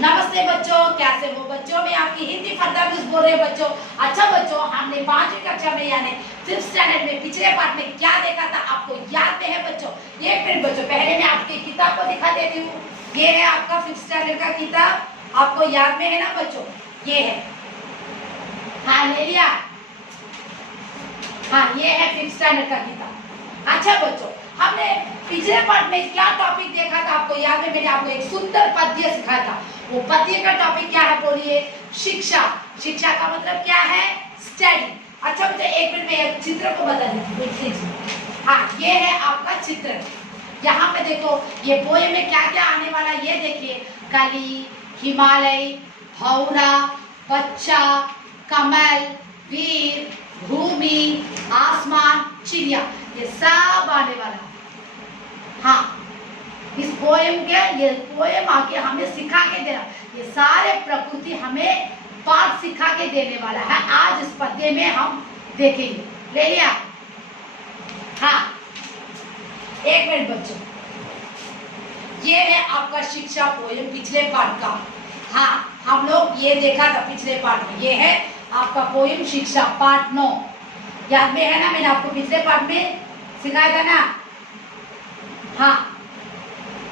नमस्ते बच्चों, कैसे हो बच्चों? मैं आपकी हिंदी फर्दा मिस बोल रही हूँ बच्चों। अच्छा बच्चों, हमने 5वीं कक्षा में यानी 5th स्टैंडर्ड में पिछले पार्ट में क्या देखा था आपको याद में है बच्चों? एक मिनट बच्चों, पहले मैं आपकी किताब को दिखा देती हूँ। ये है आपका 5th स्टैंडर्ड का किताब, आपको याद में है ना बच्चों? ये है, हाँ ले लिया। हाँ ये है 5th स्टैंडर्ड का किताब। अच्छा बच्चों, हमने पिछले पार्ट में क्या टॉपिक देखा था आपको याद है? मैंने आपको एक सुंदर पद्य सिखाया था। वो पद्य का टॉपिक क्या है बोलिए? शिक्षा। शिक्षा का मतलब क्या है? स्टडी। अच्छा बच्चों, एक मिनट में एक चित्र को बता देती हूँ। हाँ ये है आपका चित्र। यहाँ पे देखो, ये पोएम में क्या क्या आने वाला ये देखिए। कली, हिमालय, भौरा, बच्चा, कमल, वीर, भूमि, आसमान, चिड़िया, ये सब आने वाला। हाँ, इस पोएम के ये पोएम आके हमें सिखा के देना, ये सारे प्रकृति हमें पाठ सिखा के देने वाला है। आज इस पद्य में हम देखेंगे। ले लिया? हाँ एक मिनट बच्चों, ये है आपका शिक्षा पोएम पिछले पाठ का। हाँ हम लोग ये देखा था पिछले पाठ में। ये है आपका पोएम शिक्षा पार्ट 9। याद में है ना? मैंने आपको पिछले पाठ में सिखाया था ना। हाँ,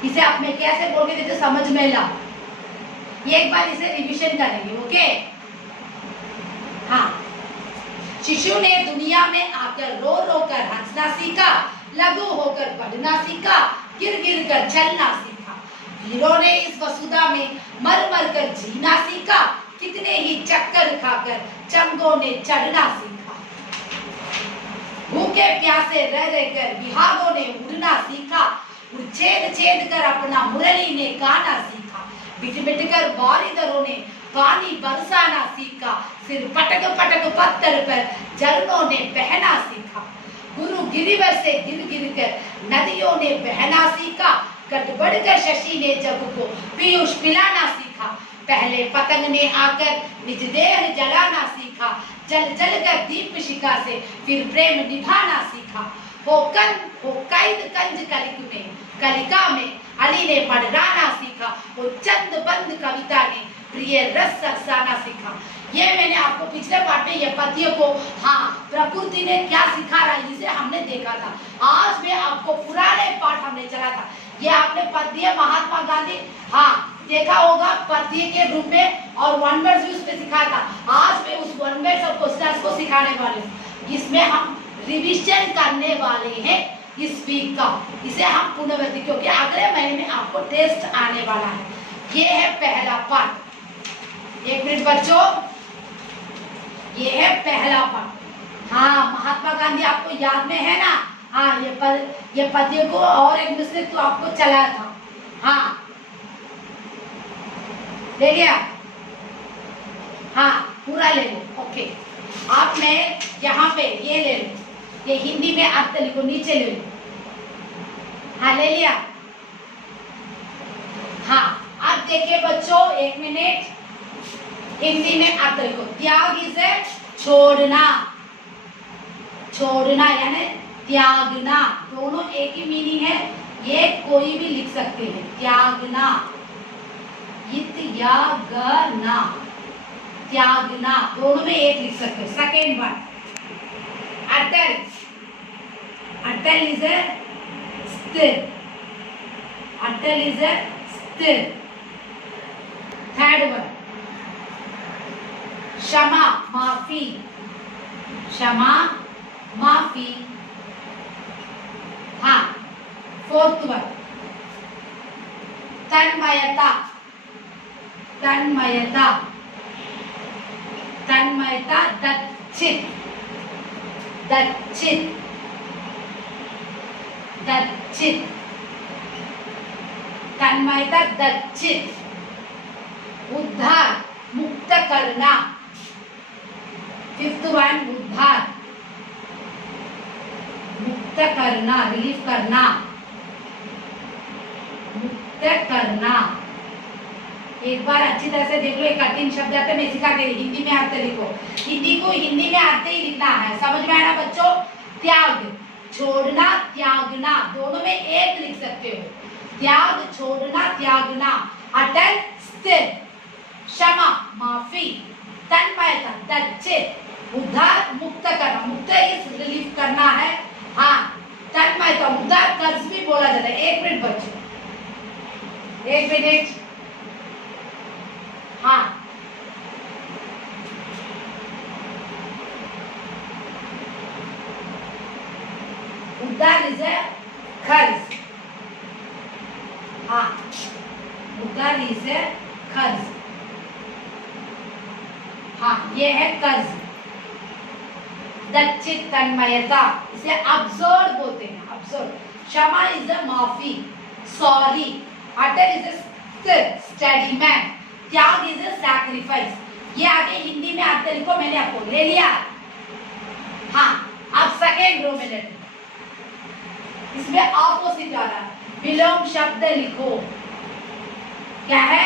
इसे आप में कैसे बोल के देते समझ में ला। एक बार इसे रिवीजन करेंगे, ओके? हाँ, शिशु ने दुनिया में आकर रो रो कर हंसना सीखा, लघु होकर बढ़ना सीखा, गिर गिर कर चलना सीखा। वीरों ने इस वसुधा में मर मर कर जीना सीखा, कितने ही चक्कर खाकर चंगों ने चढ़ना सीखा। भूखे प्यासे रह रह कर विहागों ने उड़ना सीखा, छेद छेद कर अपना मुरली ने गाना सीखा। बिट बिट कर बारिंदरों ने पानी बरसाना सीखा, सिर पटक पटक पत्थर पर झरनों ने बहना सीखा। गुरु गिरिवर से गिर गिर कर नदियों ने बहना सीखा, गड़बड़ कर शशि ने जग को पीयूष पिलाना सीखा। पहले पतंग ने आकर निज देह जलाना सीखा, जल जल कर दीप शिखा से फिर प्रेम निभाना सीखा। हो कैद कंज कलिका में अली ने पढ़ाना सीखा, वो चंद बंद कविता ने प्रिय रस सरसाना सीखा। ये मैंने आपको पिछले पाठ में ये पद्य को, हाँ प्रकृति ने क्या सिखा रहा है इसे हमने देखा था। आज मैं आपको पुराने पाठ हमने चला था। ये आपने पद्य महात्मा गांधी, हाँ देखा होगा पद्य के रूप में, और वन वर्ड यूज पे सिखाया था। आज मैं उस वन वर्ड सब क्वेश्चंस को सिखाने वाले हूँ। इसमें हम रिवीजन करने वाले हैं इस वीक का। इसे हम पुनरावृत्ति, क्योंकि अगले महीने में आपको टेस्ट आने वाला है। ये है पहला पार्ट। एक मिनट बच्चों, ये है पहला पार्ट। हाँ महात्मा गांधी आपको याद में है ना? हाँ ये पद्य को और एक मिसरे तो आपको चला था। हाँ ले लिया? हाँ पूरा ले लो, ओके। आप मैं यहाँ पे ये ले लो, ये हिंदी में अर्थ लिखो, नीचे ले लो। हाँ ले लिया? हाँ अब देखिए बच्चों, एक मिनट, हिंदी में अर्थ लिखो। त्याग इसे छोड़ना, छोड़ना यानी त्यागना, दोनों एक ही मीनिंग है। ये कोई भी लिख सकते हैं, त्यागना, त्यागना, त्यागना, दोनों में एक लिख सकते हैं। Second one Atal, Atal is स्थिर, अटल इज स्थिर। थर्ड वन क्षमा माफी, क्षमा माफी। हाँ फोर्थ वन तन्मयता, तन्मयता, तन्मयता। दक्षित, दक्षित, दक्षित, तन्मयता दक्षित। उद्धार मुक्त करना, फिफ्थ वन उद्धार, मुक्त करना, रिलीफ करना, मुक्त करना। एक बार अच्छी तरह से देख लो, एक कठिन शब्द आते मैं सिखा के हिंदी में अर्थ लिखो। हिंदी को हिंदी में अर्थ ही लिखना है, समझ में आया ना बच्चों? त्याग, छोड़ना, त्यागना, दोनों में एक लिख सकते हो। त्याग, छोड़ना, त्यागना। अटल स्थिर, क्षमा माफी, तन्मयता तच्चित, उद्धार मुक्त करना, मुक्त इस रिलीफ करना है। हाँ, तन्मयता उद्धार कर्ज भी बोला जाता है। 1 मिनट बच्चों, 1 मिनट। हाँ, उद्धार इज ए कर्ज। हाँ, उद्धार इज ए कर्ज। हाँ, ये है कर्ज। दच्चित तन्मयता, इसे अब्सोर्ड बोलते हैं, अब्सोर्ड। क्षमा इज अ माफी, sorry. Atal is a study man, त्याग इज अ सैक्रिफाइस। ये आगे हिंदी में अर्थ लिखो, मैंने आपको ले लिया। हाँ, अब सेकेंड रो में लेते, इसमें ऑपोजिट आ रहा है। विलोम शब्द लिखो, क्या है?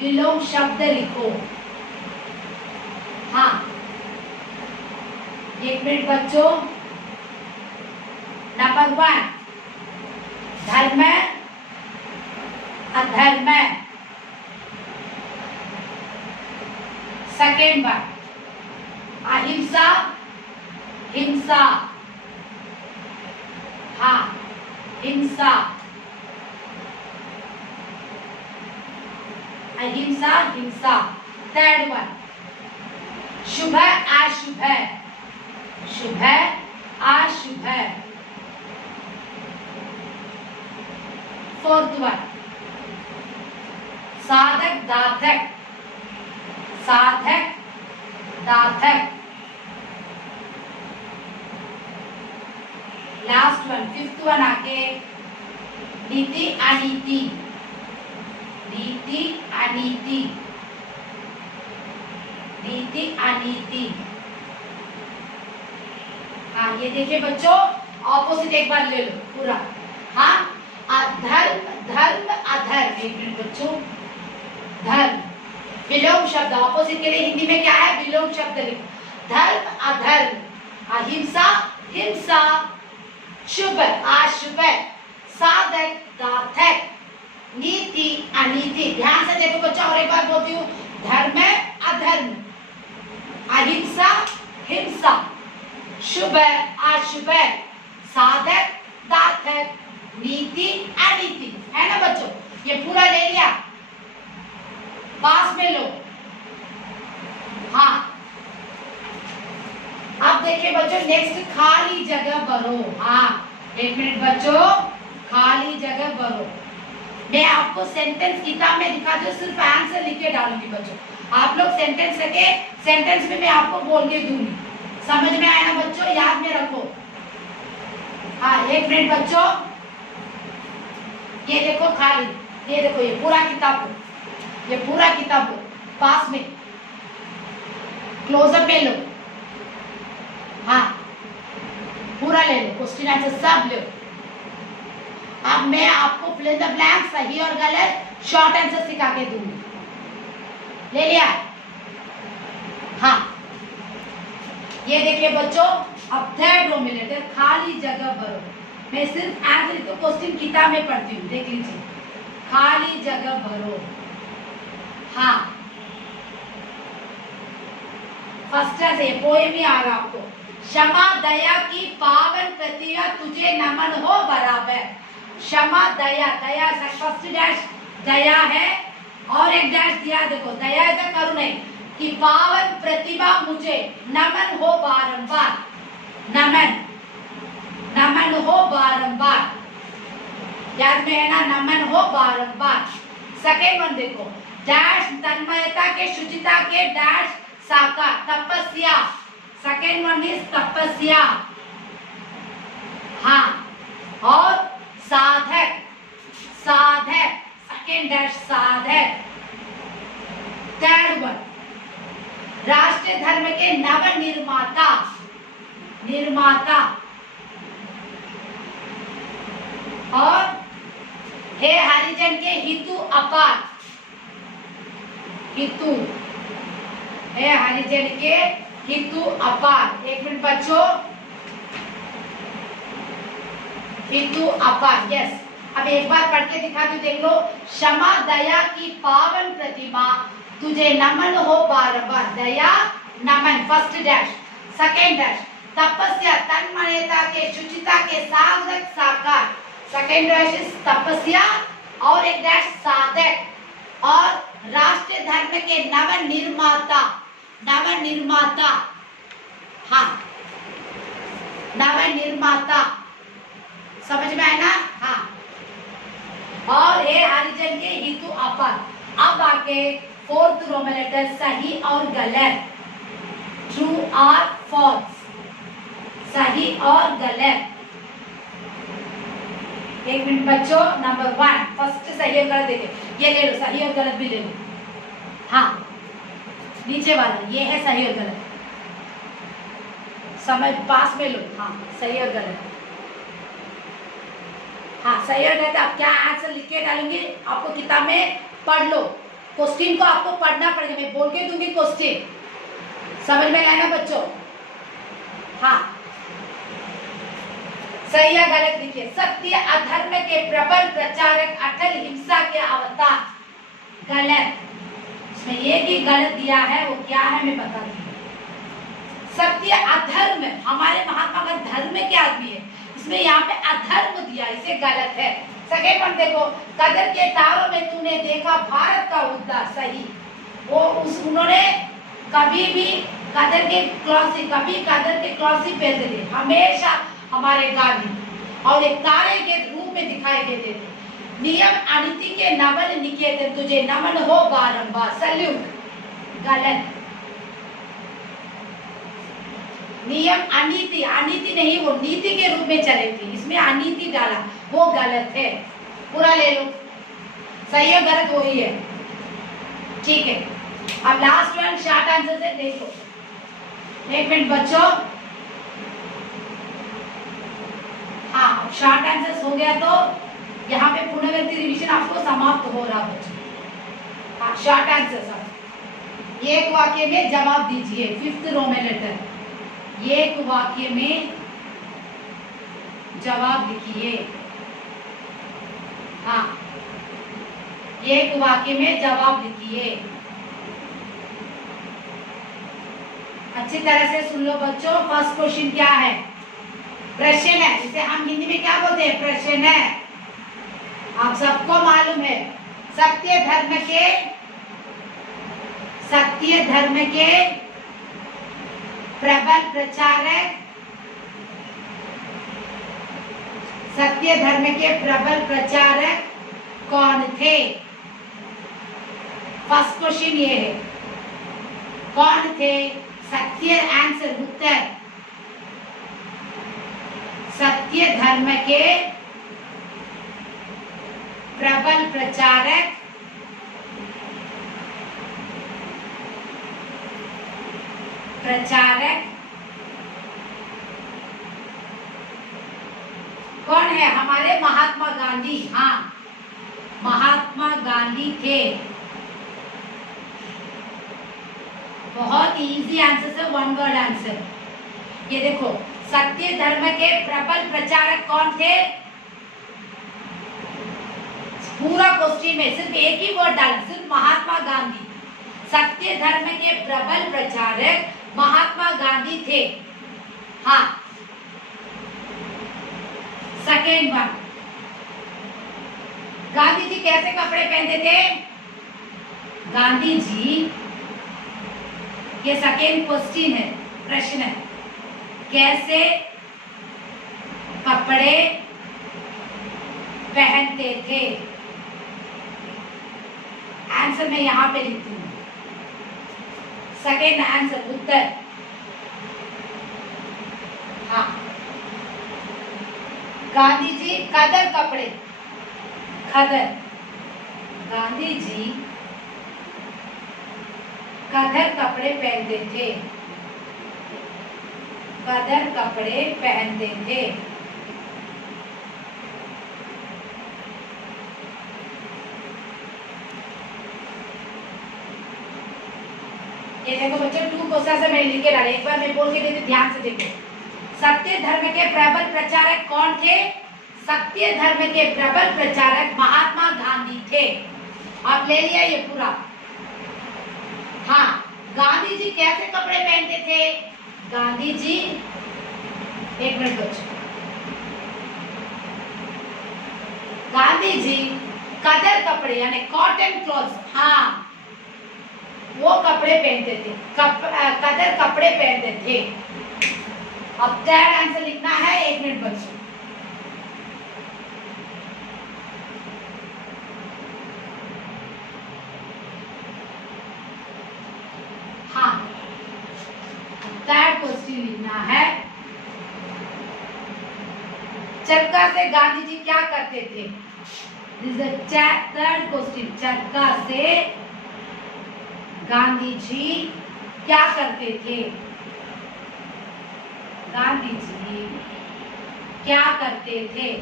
विलोम शब्द लिखो। हाँ, 1 मिनट बच्चों। नंबर 1, धर्म अधर्म। सेकेंड वन, अहिंसा हिंसा। हाँ, हिंसा, अहिंसा हिंसा। थर्ड वन, शुभ अशुभ, शुभ अशुभ। फोर्थ वन, साधक दाधक, साधक दाधक। लास्ट वन, फिफ्थ वन आके नीति अनीति, नीति अनीति, नीति अनीति। हाँ, ये देखिए बच्चों, ऑपोजिट एक बार ले लो पूरा। हाँ, अधर्म धर्म अधर्म। 1 मिनट बच्चों। धर्म, विलोम शब्द, ऑपोजिट के लिए हिंदी में क्या है? विलोम शब्द लिखो। धर्म अधर्म, अहिंसा हिंसा, शुभ अशुभ, साधक दाधक, नीति अनीति। ध्यान से देखो बच्चों, और एक बार बोलती हूँ। धर्म अधर्म, अहिंसा हिंसा, शुभ अशुभ, साधक दाधक, नीति अनीति। है ना बच्चों? ये पूरा ले लिया, पास में लो। हाँ, अब देखिए बच्चों, नेक्स्ट खाली जगह भरो। हाँ, 1 मिनट बच्चों, खाली जगह भरो। मैं आपको सेंटेंस किताब में दिखा दूं, सिर्फ आंसर लिख के डालूंगी बच्चों। आप लोग सेंटेंस रखे, सेंटेंस में मैं आपको बोल के दूंगी। समझ में आया ना बच्चों? याद में रखो। हाँ, 1 मिनट बच्चों। ये देखो खाली, ये देखो, ये पूरा किताब को, ये पूरा किताब को पास में क्लोजअप में लो। हाँ, पूरा ले लो, क्वेश्चन आंसर सब लो। अब मैं आपको फिल इन द ब्लैंक, सही और गलत शॉर्ट आंसर सिखा के दूंगी। ले लिया? हाँ, ये देखिए बच्चों, अब थर्ड रो में लेते हैं, खाली जगह भरो। मैं सिर्फ आंसर तो क्वेश्चन किताब में पढ़ती हूँ, देख लीजिए। खाली जगह भरो। हाँ, फर्स्ट से पोएम ही आ रहा आपको। क्षमा दया की पावन प्रतिया, तुझे नमन हो बराबर। क्षमा दया, दया फर्स्ट डैश दया है, और एक डैश दिया देखो, दया ऐसा करो नहीं कि पावन प्रतिभा मुझे नमन हो बारंबार। नमन, नमन हो बारंबार, याद में है ना? नमन हो बारंबार। सेकेंड वन देखो, डैश तन्मयता के शुचिता के डैश साकार, तपस्या। सेकेंड वन इज तपस्या। हाँ, और साधक, साधक, सेकेंड डैश साधक। थर्ड वन, राष्ट्र धर्म के नव निर्माता, निर्माता। और हे हरिजन के हितु अपार, हितु, हे हरिजन के हितु अपार। 1 मिनट बच्चों, हितु अपार। यस, अब एक बार पढ़ के दिखा दो, देख लो। क्षमा दया की पावन प्रतिमा, तुझे नमन हो बारंबार। दया नमन फर्स्ट डैश, सेकेंड डैश तपस्या तन्मयता के शुचिता के साधक साकार, सेकेंड डैश इज तपस्या और एक डैश साधक। और राष्ट्र धर्म के नव निर्माता, नव निर्माता, हाँ नव निर्माता, समझ में आया ना? हाँ। और ये हरिजन के हितु अपर। अब आके फोर्थ रोमन लेटर, सही और गलत, ट्रू और फॉल्स, सही और गलत। एक मिनट बच्चों, नंबर 1 फर्स्ट सही और गलत देखिए, ये ले लो, सही और गलत भी ले लो। हाँ नीचे वाला ये है सही और गलत, समझ पास में लो। हाँ सही और गलत, हाँ सही और गलत। आप क्या आंसर लिख के डालेंगे, आपको किताब में पढ़ लो, क्वेश्चन को आपको पढ़ना पड़ेगा, मैं बोल के दूंगी क्वेश्चन, समझ में आया ना बच्चों? हाँ सही या गलत लिखिए। सत्य अधर्म के प्रबल प्रचारक, अटल हिंसा के अवतार, गलत। इसमें ये की गलत दिया है, वो क्या है मैं बता दूं। सत्य अधर्म, हमारे महात्मा का धर्म के आदमी है, इसमें यहाँ पे अधर्म दिया, इसे गलत है। सेकेंड वन देखो, कदर के तारों में तूने देखा भारत का उद्धार, सही। वो उन्होंने कभी भी कदर के क्लॉसी, कभी कदर के क्लॉसी पहनते थे, हमेशा हमारे गांधी, और एक तारे के रूप में दिखाई देते थे। नियम अनीति के नमन निकेतन, तुझे नमन हो बारंबार, सल्यूट, गलत। नियम अनीति, अनीति नहीं, वो नीति के रूप में चले थे, इसमें अनीति डाला, वो गलत है, पूरा ले लो। सही है गलत वही है, ठीक है। अब लास्ट वन शॉर्ट आंसर से देखो, एक मिनट बच्चों। हाँ शॉर्ट आंसर हो गया तो यहाँ पे पुनरावृत्ति रिवीजन आपको समाप्त हो रहा बच्चों। हाँ शॉर्ट आंसर सब एक वाक्य में जवाब दीजिए। फिफ्थ रोमन लेटर, एक वाक्य में जवाब लिखिए। हाँ एक वाक्य में जवाब लिखिए। अच्छी तरह से सुन लो बच्चों। फर्स्ट क्वेश्चन क्या है? प्रश्न है, जिसे हम हिंदी में क्या बोलते हैं? प्रश्न है। आप सबको मालूम है, सत्य धर्म के प्रबल प्रचारक, सत्य धर्म के प्रबल प्रचारक कौन थे? फर्स्ट क्वेश्चन ये है, कौन थे? सत्य आंसर, उत्तर, सत्य धर्म के प्रबल प्रचारक कौन है? हमारे महात्मा गांधी। हाँ महात्मा गांधी थे। बहुत इजी आंसर से, वन वर्ड आंसर। ये देखो, सत्य धर्म के प्रबल प्रचारक कौन थे? पूरा क्वेश्चन में सिर्फ एक ही वर्ड डाला, सिर्फ महात्मा गांधी। सत्य धर्म के प्रबल प्रचारक महात्मा गांधी थे। हाँ सेकेंड वन, गांधी जी कैसे कपड़े पहनते थे? गांधी जी, ये सेकेंड क्वेश्चन है, प्रश्न है, कैसे कपड़े पहनते थे? आंसर मैं यहां पे लिखती हूं, सेकेंड आंसर, उत्तर। हाँ गांधी जी खदर कपड़े, खदर, गांधी जी खदर कपड़े पहनते थे, खदर कपड़े पहनते थे। ये देखो बच्चों, 2 क्वेश्चन से मैं लिख के डाले, एक बार मैं बोल के देती, ध्यान से देखो। सत्य धर्म के प्रबल प्रचारक कौन थे? सत्य धर्म के प्रबल प्रचारक महात्मा गांधी थे। आप ले लिया ये पूरा। हाँ, गांधी जी कैसे कपड़े पहनते थे? गांधी जी, एक मिनट बच्चों, गांधी जी कदर कपड़े यानी कॉटन क्लॉथ्स, हाँ वो कपड़े पहनते थे, कदर कपड़े पहनते थे। अब दैट आंसर लिखना है, एक मिनट बच्चों। हाँ, दैट क्वेश्चन लिखना है। चरखा से गांधी जी क्या करते थे? This is the third question. चरखा से गांधी जी क्या करते थे? गांधी जी क्या करते थे?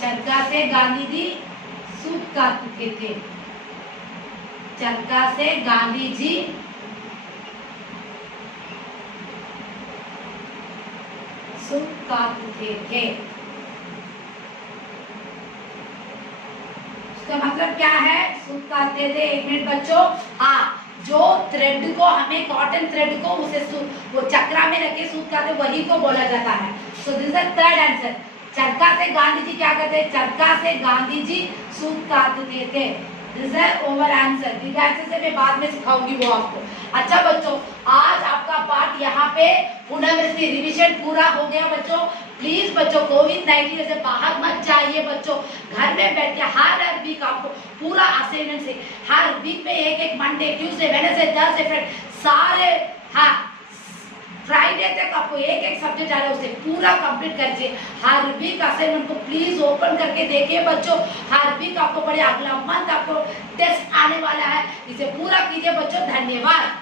चरखा से गांधी जी सूत काटते थे। चरखा से गांधी जी सूत काटते थे। उसका मतलब क्या है? सूत काटते थे। एक मिनट बच्चों। हाँ, जो थ्रेड को, हमें कॉटन थ्रेड को उसे वो चक्रा में रखे सूत काटते, वही को बोला जाता है। So this is the third answer. चरखा से गांधी जी क्या करते? चरखा से गांधी जी सूत काटते थे। This is over answer. ठीक है, आंसर से मैं बाद में सिखाऊंगी वो आपको। अच्छा बच्चों, आज आपका पाठ यहाँ पे पुनरावृत्ति रिवीजन पूरा हो गया बच्चों। प्लीज बच्चों, कोविड-19 से बाहर मत जाइए बच्चों, घर में बैठ के हर वीक आपको पूरा असाइनमेंट से, हर वीक में एक Monday, Tuesday, Wednesday, Thursday, Friday, सारे, हाँ फ्राइडे तक आपको एक सब्जेक्ट आ रहा है, उसे पूरा कंप्लीट करिए। हर वीक असाइनमेंट को प्लीज ओपन करके देखिए बच्चों। हर वीक आपको पढ़े, अगला मंथ आपको टेस्ट आने वाला है, इसे पूरा कीजिए बच्चों। धन्यवाद।